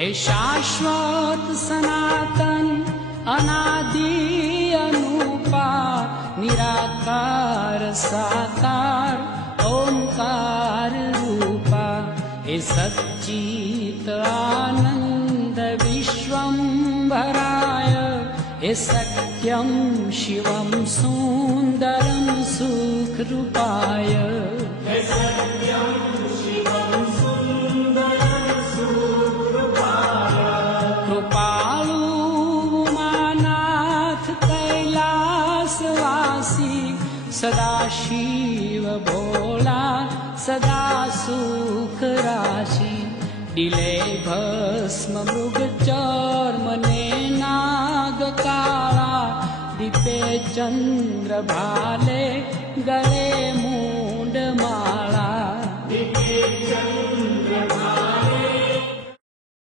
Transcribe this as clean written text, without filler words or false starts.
हे शाश्वत सनातन अनादि अनुपा निराकार साकार ओंकार रूपा हे सच्चित आनंद विश्वंभराय हे सत्यं शिवं सुंदरं सुखरूपाय हे सत्यं शिवं सुंदरं सुखरूपाय कृपालु उमानाथ कैलासवासी सदाशिव भोला सदा सुख राशि दिले भस्म मृग चर्म ने नाग काला दीपे चंद्र भाले गले मूंड माला दीपे चंद्र